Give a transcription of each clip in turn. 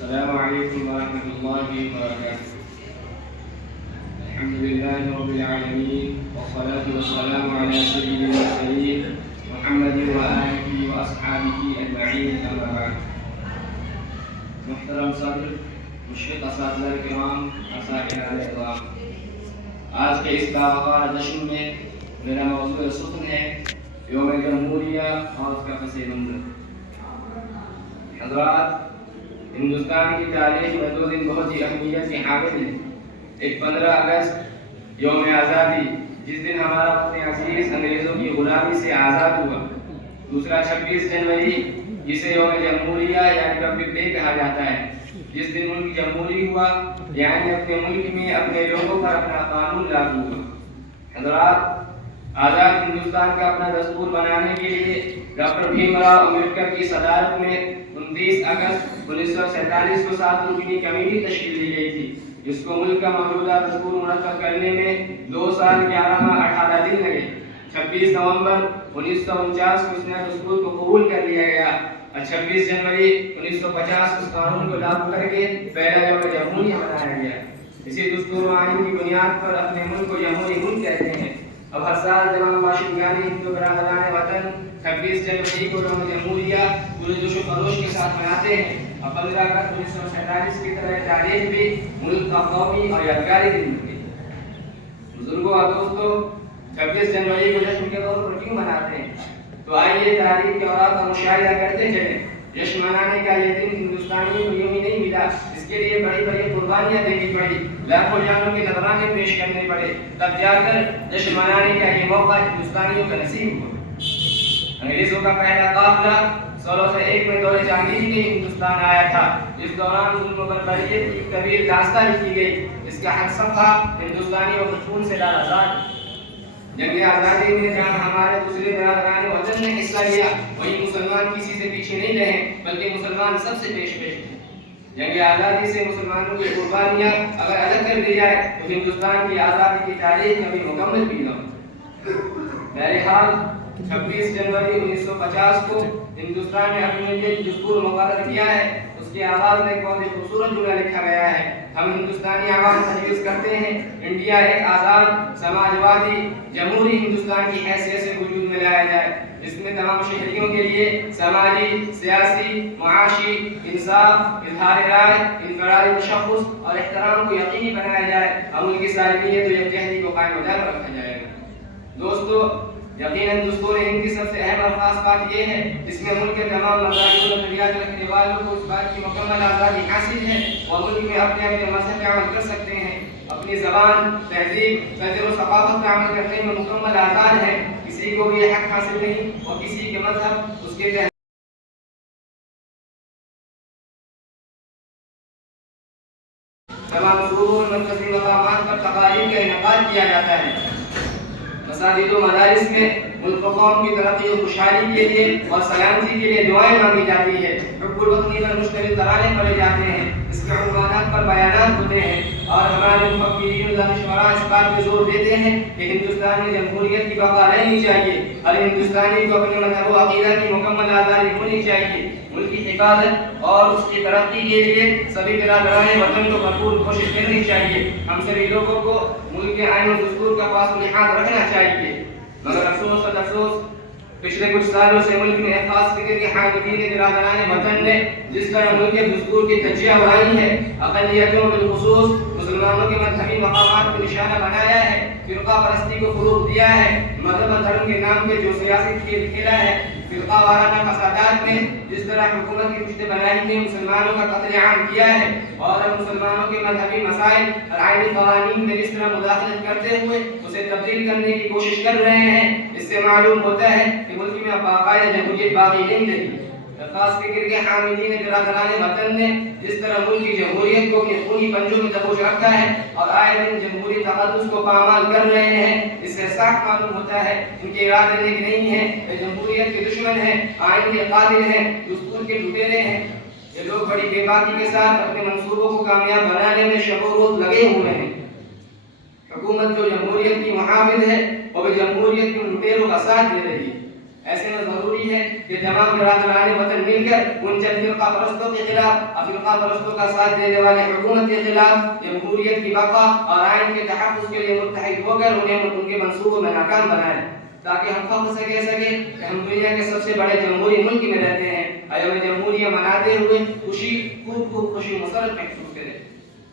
السلام عليكم ورحمة الله وبركاته. الحمد لله رب العالمين والصلاة والسلام على سيد المرسلين محمد وآله وأصحابه أجمعين أما بعد. محترم صدر مشفق اساتذہ کرام اساتذہ اکرام، آج کے اس باوقار جشن میں میرا موضوع سخن ہے یوم جمہوریہ اور اس کا پس منظر۔ حضرات، ہندوستان کی تاریخ میں دو دن بہت ہی اہمیت کے حامل ہیں۔ ایک 15 اگست یوم آزادی، جس دن ہمارا وطن عزیز انگریزوں کی غلامی سے آزاد ہوا۔ دوسرا 26 جنوری، جسے یوم جمہوریہ یا ریپبلک ڈے کہا جاتا ہے، جس دن ملک جمہوری ہوا، یعنی اپنے ملک میں اپنے لوگوں پر اپنا قانون لاگو ہوا۔ حضرات، آزاد ہندوستان کا اپنا دستور بنانے کے لیے ڈاکٹر بھیم راؤ امبیڈکر کی صدارت میں 29 اگست 1947 کو 7 رکنی کمیٹی تشکیل دی گئی تھی، جس کو ملک کا موجودہ دستور منعقد کرنے میں 2 سال 11 ماہ 18 دن لگے۔ 26 نومبر 1949 کو اس نئے دستور کو قبول کر لیا گیا اور 26 جنوری 1950 اس قانون کو لاگو کر کے پہلا یوم جمہوریہ منایا گیا۔ اسی دستور و آئین کی بنیاد پر اپنے ملک کو جمہوری ملک کہتے ہیں۔ اب ہر سال تمام باشندگان ہندو برادران وطن 26 جنوری کو یوم جمہوریہ پورے جوش و خروش کے ساتھ مناتے ہیں اور 15 اگست 1947 کی طرح تاریخ بھی ملک کا قومی اور یادگاری دن ہے۔ بزرگوں اور دوستوں، 26 جنوری کو جشن کے طور پر کیوں مناتے ہیں؟ تو آئیے تاریخ کے اوراق کا مشاہدہ کرتے چلیں۔ جشن منانے کا یہ دن ہندوستانیوں کو یوں ہی نہیں ملا، اس کے لیے بڑی بڑی قربانیاں دینی پڑی، لاکھوں جانوں کے نذرانے پیش کرنے پڑے، تب جا کر جشن منانے کا یہ موقع ہندوستانیوں کا نصیب ہوا۔ انگریزوں کا پہلا قافلہ 1601 میں دور جہانگیر کے ہندوستان آیا تھا۔ اس دوران ظلم و بربریت کی طویل داستان لکھی گئی، اس کا ہر صفحہ ہندوستانیوں کو خون سے لالزاد۔ جنگ آزادی میں جہاں ہمارے دوسرے برادران وطن نے حصہ لیا، وہیں مسلمان کسی سے پیچھے نہیں رہے، بلکہ مسلمان سب سے پیش تھے۔ جنگ آزادی سے مسلمانوں کی قربانیاں اگر الگ کر دی جائے تو ہندوستان کی آزادی کی تاریخ کبھی مکمل بھی نہ ہو۔ بہرحال 26 جنوری 1950 کو ہندوستان نے اپنے لیے دستور مقرر کیا ہے۔ اس کے آغاز میں ایک بہت خوبصورت جملہ لکھا گیا ہے: ہم ہندوستانی عوام تجویز کرتے ہیں انڈیا ایک آزاد سماجوادی جمہوری ہندوستان کی حیثیت سے وجود میں لایا جائے، جس میں تمام شہریوں کے لیے سماجی، سیاسی، معاشی انصاف، اظہار رائے، انفرادی تشخص اور احترام کو یقینی بنایا جائے اور ملک کی سالمیت و یکجہتی کو قائم و دائم رکھا جائے گا۔ دوستو، یقیناً دستور ہند کی سب سے اہم اور خاص بات یہ ہے جس میں ملک کے تمام مذاہب و نظریات رکھنے والوں کو اس بات کی مکمل آزادی حاصل ہے اور ملک میں اپنے اپنے مذہب میں عمل کر سکتے ہیں، اپنی زبان، تہذیب، کلچر و ثقافت میں عمل کرنے میں مکمل آزاد ہے۔ کسی کو بھی یہ حق حاصل نہیں اور کسی کے مذہب، اس کے تمام صوبوں اور مرکزی مقامات پر تقاریب کا انعقاد کیا جاتا ہے۔ مساجد و مدارس میں ملک و قوم کی ترقی و خوشحالی کے لیے اور سلامتی کے لیے دعائیں مانگی جاتی ہے، حب الوطنی پر مشتمل ترانے پڑھے جاتے ہیں، اس کے عنوانات پر بیانات ہوتے ہیں اور ہمارے مفکرین و دانشوران اس بات پہ زور دیتے ہیں کہ ہندوستان میں جمہوریت کی بقا رہنی چاہیے، ہر ہندوستانی کو اپنے مذہب و عقیدہ کی مکمل آزادی ہونی چاہیے۔ ملک کی حفاظت اور اس کی ترقی کے لیے سبھی برادران وطن کو بھرپور کوشش کرنی چاہیے۔ ہم سبھی لوگوں کو ملک کے آئین و دستور کا پاس و لحاظ رکھنا چاہیے، مگر افسوس اور افسوس پچھلے کچھ سالوں سے ملک میں ایک خاص فکر کے حاملین برادران وطن نے جس طرح ملک کے دستور کی دھجیاں اڑائی ہیں، اقلیتوں بالخصوص مسلمانوں کے مذہبی مقامات کو نشانہ بنایا ہے، فرقہ پرستی کو فروغ دیا ہے، مذہب اور دھرم کے نام پہ جو سیاسی کھیل کھیلا ہے، فرقہ وارانہ فسادات میں جس طرح حکومت کی پشت بنائی میں مسلمانوں کا قتل عام کیا ہے اور مسلمانوں کے مذہبی مسائل اور آئینی قوانین میں جس طرح مداخلت کرتے ہوئے اسے تبدیل کرنے کی کوشش کر رہے ہیں، اس سے معلوم ہوتا ہے کہ ملک میں اب باقاعدہ جمہوریت باقی نہیں رہی۔ خاص فکر کے حاملین برادران وطن نے جس طرح ملک کی جمہوریت کو اپنے خونی پنجوں میں دبوچ رکھا ہے اور آئے دن جمہوری تقدس کو پامال کر رہے ہیں، اس سے صاف معلوم ہوتا ہے ان کے ارادے نیک نہیں ہیں، یہ جمہوریت کے دشمن ہیں، آئین کے قاتل ہیں، دستور کے لٹیرے ہیں۔ یہ لوگ بڑی بے باکی کے ساتھ اپنے منصوبوں کو کامیاب بنانے میں شب و روز لگے ہوئے ہیں۔ حکومت جو جمہوریت کی محافظ ہے وہ بھی جمہوریت کے لٹیروں کا ساتھ دے رہی ہے۔ ایسے میں ضروری ہے کہ تمام برادران وطن مل کر ان چند فرقہ پرستوں کے خلاف، فرقہ پرستوں کا ساتھ دینے والے حکومت کے خلاف جمہوریت کی بقا اور آئین کے تحفظ کے لیے متحد ہو کر انہیں ان کے منصوبوں میں ناکام بنائیں، تاکہ ہم فخر سے کہہ سکیں کہ ہم دنیا کے سب سے بڑے جمہوری ملک میں رہتے ہیں۔ ایام جمہوریہ مناتے ہوئے خوب خوشی مسرت محسوس کریں۔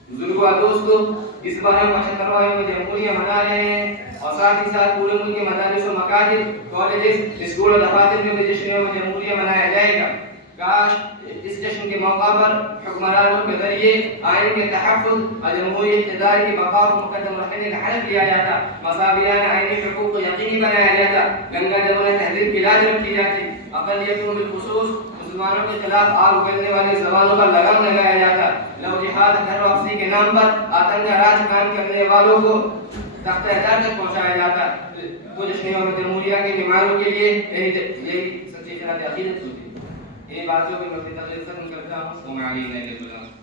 بزرگوں اور دوستو، اس بار ہم 75واں یوم جمہوریہ منا رہے ہیں اور ساتھ ہی ساتھ پورے ملک کے مدارس و مکاتب، کالجز، اسکول اور دفاتر میں بھی جشن یوم جمہوریہ منایا جائے گا۔ کاش اس جشن کے موقع پر حکمرانوں کے ذریعے آئین کے تحفظ اور جمہوری اقتدار کی بقا کو مقدم رکھنے کا حلف لیا جاتا، مساویانہ آئینی حقوق کو یقینی بنایا جاتا، گنگا جمنا تہذیب کی لاج رکھی جاتی، اقلیتوں بالخصوص مسلمانوں کے خلاف آگ اگلنے والے زبانوں پر لگام لگایا جاتا، لو جہاد دھر واپسی کے نام پر آتنک راج قائم کرنے والوں کو تختہ دار تک پہنچایا جاتا۔ وہ جشن یوم جمہوریہ کے بیماروں کے لیے یہی سچی خیرات عقیدت ہوتی ہے۔ یہ باتوں کو میں تقریر ختم کرتا ہوں۔